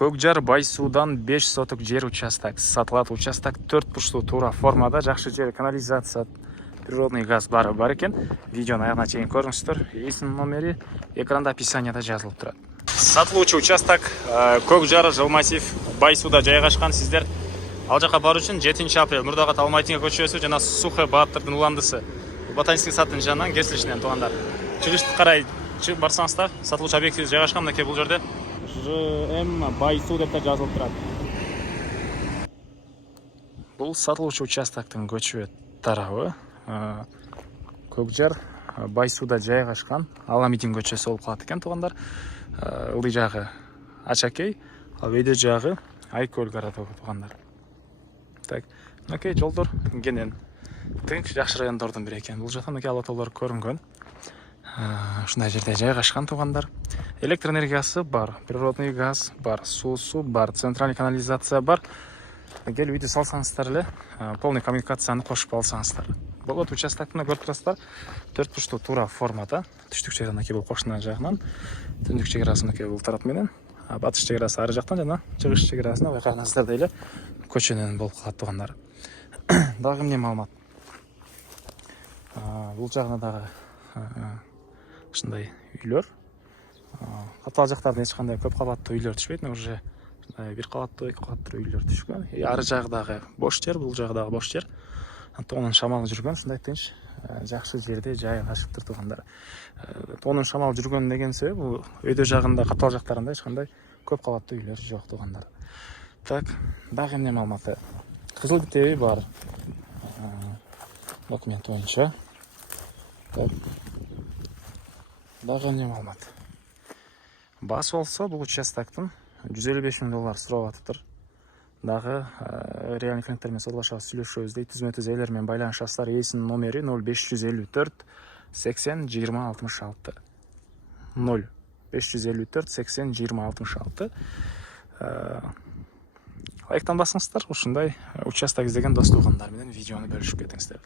Көкжар Байсудан 5 соток жер участок сатылат. Участок 4 бурчтуу туура формада, жакшы жер, канализация, природный газ бар экен. Видеоны аягына чейин көрүңүздөр. Эсин номери экранда описанияда жазылып турат. Сатылуучу участок Көкжар жыл массив Байсуда жайгашкан. Сиздер ал жака баруу үчүн 7 апрель Мурдагат Алмайтинге көчөсү жана Сухой Баатырдын уландысы ботанический садтын жанынан кесилишинен туугандар. Чыгышты карай барсаңыздар, сатылуучу объекти жайгашкан. Мынакей бул жерде ЖМ Байсу деп жазылып турат. Бул сатылуучу участоктун көчө тарабы. Көкжар Байсуда жайгашкан. Аламидин көчөсү болуп калат экен туугандар. Ылдый жагы Ачакей, ал өйдө жагы Айкөл городогу туугандар. Так, мынакей жолдор кенен тынч, жакшы райондордун бири экен. Бул жакта мынакей ала тоолор көрүнгөн. Ушундай жерде жайгашкан туугандар. Электр энергиясы бар, природный газ бар, суусу бар, центральный канализация бар. Келип үйдү салсаңыздар эле, полный коммуникацияны кошуп алсаңыздар болот. Участоктун көрүп турасыздар, 4 бурчтуу туура формада. Түштүк чегара мынакей бул кошуна жагынан, түндүк чегарасы мынакей бул тарап менен, батыш чегарасы ары жактан жана чыгыш чегарасына байкагансыздар эле көчөнөн болуп калат туугандар. Дагы эмне маалымат? Бул жагына дагы ушундай үйлөр. Катал жактарда эч кандай көп кабаттуу үйлөр түшпөйт, уже бир кабаттуу, эки кабаттуу үйлөр түшкөн. Ары жагдагы бош жер, бул жагдагы бош жер. Тоонун шамалы жүргөн, ушундай тынч, жакшы жерде жайгашыптыр туугандар. Тоонун шамалы жүргөн деген себеби бул өйдө жагында, катал жактарында эч кандай көп кабаттуу үйлөр жок туугандар. Так, дагы эмне маалыматы? Кызыл китеби бар. Документ боюнча. Так. Дагы эмне маалымат? Баасы болсо бул участоктун $155,000 сурап атыптыр. Дагы реальный клиенттер менен соглашабыз, сүйлөшөбүз дейт. Түзмө-түз элер менен байланышасыздар. Эсин номери 0554 80 20 66. 0554 80 20 66. Лайктан басыңыздар. Ушундай участок издеген дос туугандар менен видеону бөлүшүп кетиңиздер.